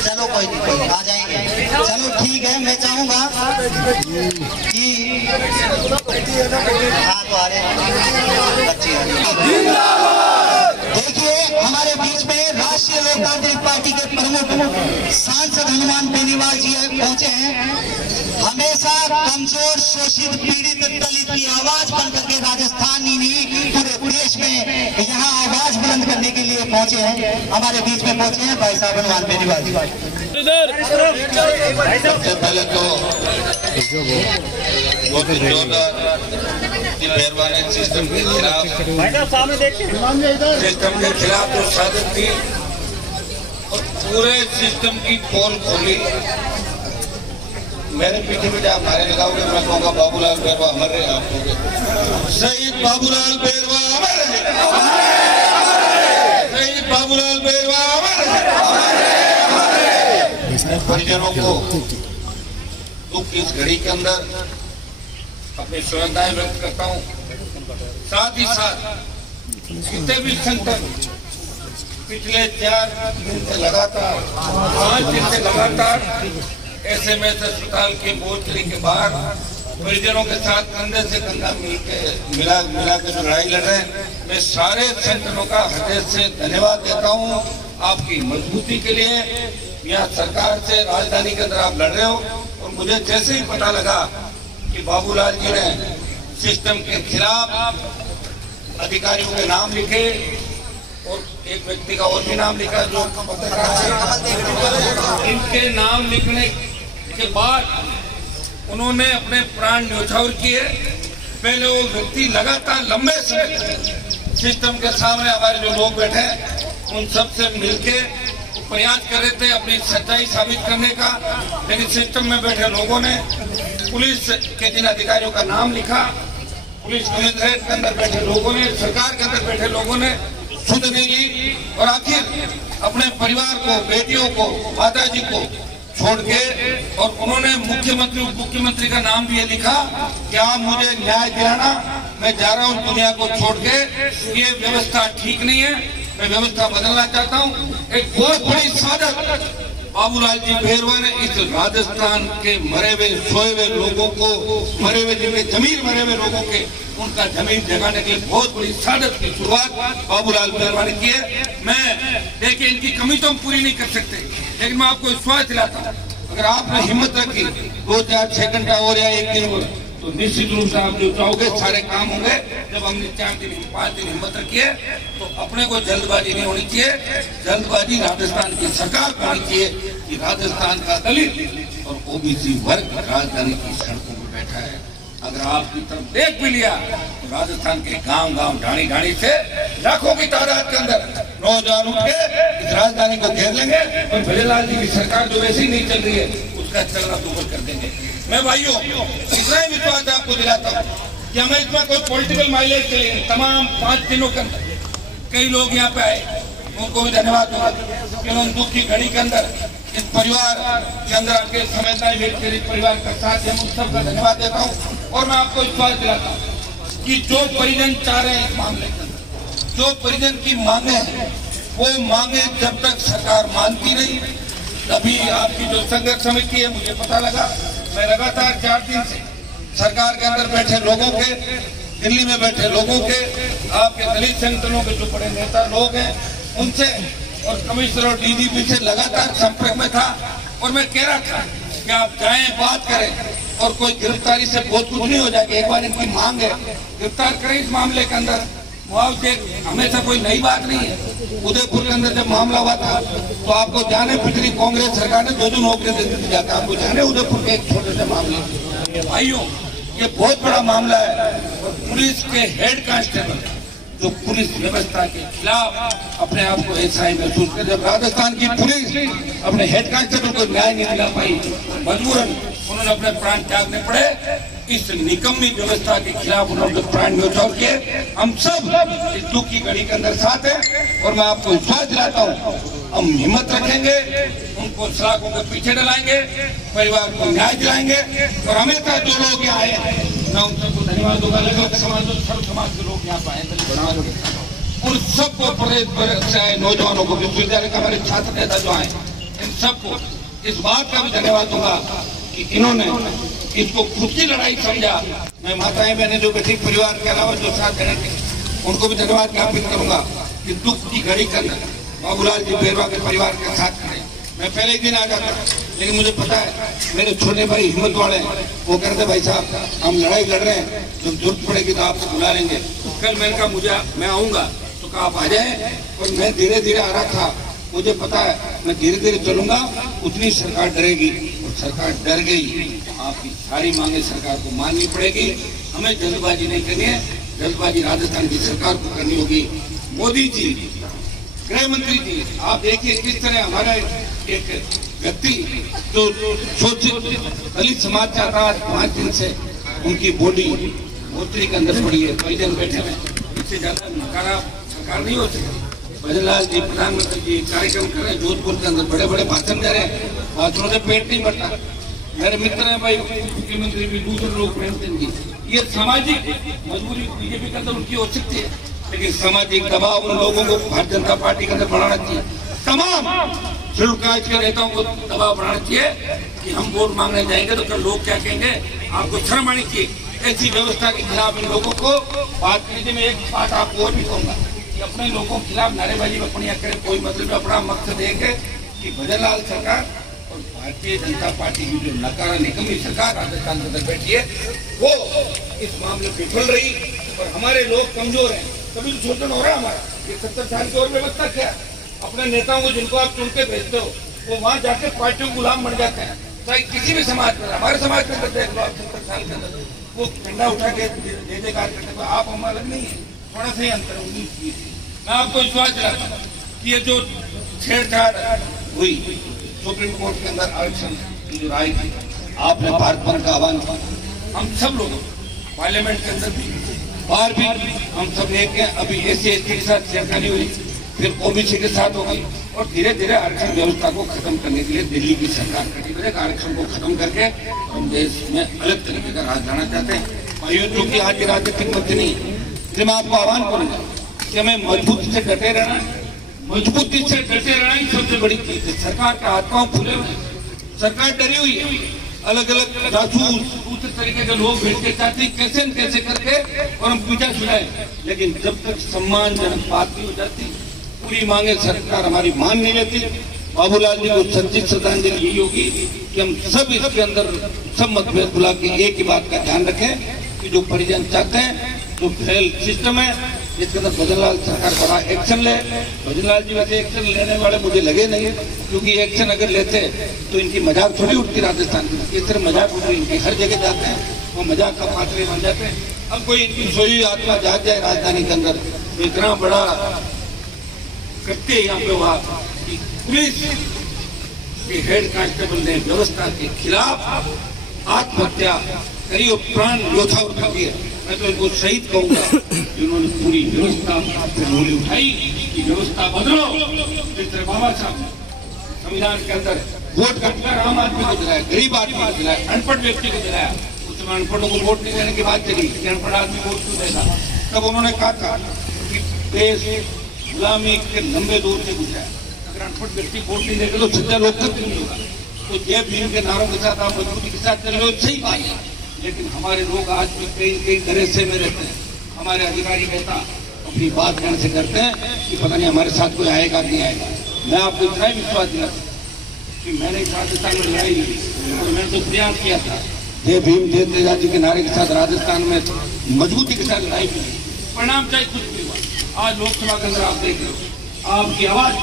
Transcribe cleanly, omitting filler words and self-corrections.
चलो कोई नहीं, कोई आ जाएंगे। चलो ठीक है, मैं चाहूंगा कि हाँ तो आ रहे बच्चे। देखिए हमारे बीच में राष्ट्रीय लोकतांत्रिक पार्टी के प्रमुख सांसद हनुमान बेनीवाल जी पहुंचे हैं। हमेशा कमजोर, शोषित, पीड़ित, दलित की आवाज बन करके राजस्थान ही नहीं पूरे देश में यहाँ आवाज बुलंद करने के लिए पहुंचे हैं। हमारे बीच में पहुंचे हैं भाई साहब हनुमान बेनीवाल जी। सबसे पहले तो मेहरबानी सिस्टम के खिलाफ जो साजिश थी और पूरे सिस्टम की पोल खोली। मेरे पीछे में आप नारे लगाओगे, मैं कहूँगा बाबूलाल बेरवा अमर रहे, आप कहोगे शहीद बाबूलाल बेरवा अमर रहे, शहीद बाबूलाल बेरवा अमर रहे। परिजनों को दुख की इस घड़ी के अंदर अपनी श्रद्धाएं व्यक्त करता हूँ। साथ ही साथ जितने भी संगठन पिछले 4 दिन से लगातार 5 दिन से लगातार SMS अस्पताल के बोझली के बाहर परिजनों के साथ कंधे से कंधा मिला के जो लड़ाई लड़ रहे हैं, मैं सारे संगठनों का हृदय से धन्यवाद देता हूँ आपकी मजबूती के लिए। यहाँ सरकार से राजधानी के अंदर आप लड़ रहे हो और मुझे जैसे ही पता लगा कि बाबूलाल जी ने सिस्टम के खिलाफ अधिकारियों के नाम लिखे और एक व्यक्ति का और भी नाम लिखा जो इनके नाम लिखने के बाद उन्होंने अपने प्राण न्यौछावर किए। पहले वो व्यक्ति लगातार लंबे समय सिस्टम के सामने हमारे जो लोग बैठे उन सब से मिलके प्रयास कर रहे थे अपनी सच्चाई साबित करने का, लेकिन सिस्टम में बैठे लोगों ने पुलिस के जिन अधिकारियों का नाम लिखा, पुलिस कमिश्नरेट के अंदर बैठे लोगों ने, सरकार के अंदर बैठे लोगों ने सुध नहीं ली और आखिर अपने परिवार को, बेटियों को, माताजी को छोड़ के और उन्होंने मुख्यमंत्री, उप मुख्यमंत्री का नाम भी ये लिखा कि आप मुझे न्याय दिलाना, मैं जा रहा हूँ दुनिया को छोड़ के, ये व्यवस्था ठीक नहीं है, मैं व्यवस्था बदलना चाहता हूँ। एक बहुत बड़ी साजिश बाबूलाल जी बेरवा ने इस राजस्थान के मरे हुए, सोए हुए लोगों को, मरे हुए जिनके जमीन मरे हुए लोगों के उनका जमीन जगाने के लिए बहुत बड़ी साजिश की शुरुआत बाबूलाल बेरवा ने की है। मैं देखिए इनकी कमी तो हम पूरी नहीं कर सकते, लेकिन मैं आपको विश्वास दिलाता हूँ अगर आपने हिम्मत रखी 2, 4, 6 घंटा और या 1 दिन और तो निश्चित रूप से आप जो चाहोगे सारे काम होंगे। जब हमने 4 दिन 5 दिन हिम्मत रखी है तो अपने को जल्दबाजी नहीं होनी चाहिए। जल्दबाजी राजस्थान की सरकार को होनी चाहिए कि राजस्थान का दलित और OBC वर्ग राजधानी की सड़कों पर बैठा है। अगर आपकी तरफ देख भी लिया तो राजस्थान के गांव-गांव, ढाणी से लाखों की तादाद के अंदर नौजवान उठ के इस राजधानी को घेर लेंगे और भैयालाल जी की सरकार जो वैसे ही नहीं चल रही है उसका चलना दूर कर देंगे। मैं भाइयों इतना ही विश्वास आपको दिलाता हूँ कि हमें इसमें कोई पॉलिटिकल माइलेज के लिए तमाम 5 दिनों के अंदर कई लोग यहाँ पे आए, उनको भी धन्यवाद दूंगा कि उन्होंने दुख की घड़ी के अंदर इस परिवार के अंदर आके समझदारी व्यक्त करी, परिवार का साथ है, उन सबका धन्यवाद देता हूँ। और मैं आपको विश्वास दिलाता हूँ कि जो परिजन चाह रहे हैं इस मामले के अंदर, जो परिजन की मांगे हैं वो मांगे जब तक सरकार मानती नहीं, अभी आपकी जो संघर्ष समिति है मुझे पता लगा, मैं लगातार 4 दिन से सरकार के अंदर बैठे लोगों के, दिल्ली में बैठे लोगों के, आपके दलित संगठनों के जो बड़े नेता लोग हैं उनसे और कमिश्नर और DGP से लगातार संपर्क में था और मैं कह रहा था कि आप जाएं, बात करें और कोई गिरफ्तारी से बहुत कुछ नहीं हो जाएगा। एक बार इनकी मांग है गिरफ्तार करें इस मामले के अंदर। मुआवजे हमेशा कोई नई बात नहीं है। उदयपुर के अंदर जब मामला हुआ था तो आपको जाने पिछली कांग्रेस सरकार ने 2 नौकरी दे दी जाता, आपको जाने उदयपुर के एक छोटे से मामले। भाइयों ये बहुत बड़ा मामला है और पुलिस के हेड कांस्टेबल जो पुलिस व्यवस्था के खिलाफ अपने आप को ऐसा ही महसूस कर, जब राजस्थान की पुलिस अपने हेड कांस्टेबल को न्याय नहीं दिला पाई, मजबूरन उन्होंने अपने प्राण त्यागने पड़े। इस निकम्मी व्यवस्था के खिलाफ उन्होंने प्राण न्यौछावर किए। हम सब इस दुख की घड़ी के अंदर साथ हैं और मैं आपको विश्वास दिलाता हूँ हम हिम्मत रखेंगे, उनको सलाखों के पीछे डलाएंगे, परिवार को न्याय दिलाएंगे और हमेशा जो लोग यहाँ आए मैं उन सबको धन्यवाद दूंगा। अलग अलग समाज, सर्व समाज के लोग यहाँ पे आए, उन सबको प्रेरित चाहे नौजवानों को, विश्वविद्यालय का हमारे छात्र नेता जो आए, इन सबको इस बात का भी धन्यवाद दूंगा कि इन्होंने इसको खुद की लड़ाई समझा। मैं माताएं बहनें जो बेटी परिवार के अलावा जो साथ खड़े थे उनको भी धन्यवाद ज्ञापित करूंगा कि दुख की घड़ी के अंदर बाबूलाल जी बेरवा के परिवार के साथ खड़े। मैं पहले ही दिन आ जाता, लेकिन मुझे पता है मेरे छोटे भाई हिम्मत वाले हैं, वो कहते भाई साहब हम लड़ाई लड़ रहे हैं, जब जरूरत पड़ेगी तो आपसे बुला लेंगे। तो कल मैंने कहा मैं आऊंगा, तो कहा आप आ जाए। और मैं धीरे धीरे आ रहा था, मुझे पता है मैं धीरे धीरे चलूंगा, उतनी सरकार डरेगी, और सरकार डर गई। आपकी सारी मांगे सरकार को माननी पड़ेगी, हमें जल्दबाजी नहीं करनी है। जल्दबाजी राजस्थान की सरकार को करनी होगी। मोदी जी, गृह मंत्री जी, आप देखिए किस तरह हमारा एक व्यक्ति जो शोषित दलित समाज चाहता है, 5 दिन से उनकी बॉडी मोर्चरी के अंदर पड़ी है, परिजन बैठे हुए, इससे ज्यादा नकारा सरकार नहीं हो सकती। भजनलाल जी प्रधानमंत्री जी कार्यक्रम कर रहे हैं जोधपुर के अंदर, बड़े बड़े भाषण दे रहे हैं, भाषणों से पेट नहीं भरता। मेरे मित्र हैं भाई मुख्यमंत्री भी, दूसरे लोग प्रेमचंद जी, ये सामाजिक मजबूरी बीजेपी के अंदर उनकी हो सकती है, लेकिन सामाजिक दबाव उन लोगों को भारतीय जनता पार्टी के अंदर बढ़ाना चाहिए। तमाम शेड्यूल कास्ट के नेताओं को दबाव बढ़ाना चाहिए कि हम वोट मांगने जाएंगे तो कल लोग क्या कहेंगे, आपको शर्म आनी चाहिए। ऐसी व्यवस्था के खिलाफ इन लोगों को बात करने में एक बात आपको और भी कहूंगा कि अपने लोगों के खिलाफ नारेबाजी में अपनी करें, कोई मतलब अपना मकसद एक है कि भजनलाल सरकार और भारतीय जनता पार्टी की जो नकारा निकम्मी सरकार राजस्थान के अंदर बैठी है, वो इस मामले में विफल रही। और हमारे लोग कमजोर हैं, तभी तो शोषण हो रहा है हमारा। ये 70 साल की और व्यवस्था क्या है, अपने नेताओं को जिनको आप चुन के भेजते हो, वो वहां जाके पार्टियों को गुलाम बन जाते हैं। चाहे किसी भी समाज में, हमारे समाज में करते हैं, 70 साल के अंदर वो झंडा उठा के जय करते हैं। आप हम अलग नहीं है, थोड़ा सा ही अंतर 19-20। मैं आपको विश्वास दिलाता हूँ कि ये जो छेड़छाड़ हुई सुप्रीम कोर्ट के अंदर आरक्षण की जो राय थी, आपने भारत बंद का आह्वान किया, हम सब लोगों पार्लियामेंट के अंदर भी बाहर भी हम सब एक हैं। अभी SC/ST के साथ छेड़खानी हुई, फिर OBC के साथ हो गई, और धीरे धीरे आरक्षण व्यवस्था को खत्म करने के लिए दिल्ली की सरकार कटिबद्ध, आरक्षण को खत्म करके हम देश में अलग तरीके का राज लाना चाहते हैं। भाइयों, जो कि आज की राजनीतिक मत नहीं, इसलिए मैं आपको आह्वान करूंगा कि हमें मजबूती से डटे रहना है। मजबूती से डटे रहना ही सबसे बड़ी चीज है। सरकार के हाथ पांव फूले हुए हैं, सरकार डरी हुई है, अलग अलग जासूस दूसरे तरीके के लोग भेज के चाहते कैसे न कैसे करके और हम पीछा छुड़ाए। लेकिन जब तक सम्मानजनक बात नहीं हो जाती, पूरी मांगे सरकार हमारी मान नहीं लेती। बाबूलाल जी को सच्ची श्रद्धांजलि यही होगी कि हम सब इसके अंदर सब मतभेद बुला के एक ही बात का ध्यान रखें कि जो परिजन चाहते हैं, जो फेल सिस्टम है, इसके अंदर भजनलाल सरकार बड़ा एक्शन ले। भजनलाल जी वैसे एक्शन लेने वाले मुझे लगे नहीं, क्योंकि एक्शन अगर लेते तो इनकी मजाक थोड़ी उठती राजस्थान में। इस तरह मजाक उठ इनकी हर जगह जाते हैं, वो मजाक का पात्र बन जाते हैं। अब कोई इनकी सोई आत्मा जाग जाए राजधानी के अंदर, तो इतना बड़ा करते यहाँ पे हुआ कि पुलिस के हेड कांस्टेबल ने व्यवस्था के खिलाफ आत्महत्या करी और प्राण योद्धा कर दिया। मैं तो इनको शहीद कहूंगा, जिन्होंने पूरी व्यवस्था उंगली उठाई कि व्यवस्था बदलो। जिस तरह बाबा साहब संविधान के अंदर वोट का अधिकार आम आदमी को दिलाया, गरीब आदमी को दिलाया, अनपढ़ व्यक्ति को दिलाया। उस समय अनपढ़ों को वोट नहीं देने की बात चली कि अनपढ़ आदमी वोट क्यों देगा। तब उन्होंने कहा था कि देश गुलामी के लंबे दौर से गुजरा है, अगर अनपढ़ व्यक्ति वोट नहीं देगा तो सच्चा लोकतंत्र नहीं होगा। तो जय भीम के नारों के साथ आप मजबूती के साथ चल रहे हो, सही बात है, लेकिन हमारे लोग आज भी कई तरह में रहते हैं। हमारे अधिकारी नेता अपनी बात कहने से करते हैं कि पता नहीं हमारे साथ कोई आएगा नहीं आएगा। मैं आपको इतना ही विश्वास दिलाता कि मैंने राजस्थान में लड़ाई लड़ी और मैंने तो प्रयास किया था जय भीम जय तेजा जी के नारे के साथ राजस्थान में मजबूती के साथ लड़ाई की। परिणाम चाहे कुछ भी हुआ, आज लोकसभा के अंदर आप देख रहे हो, आपकी आवाज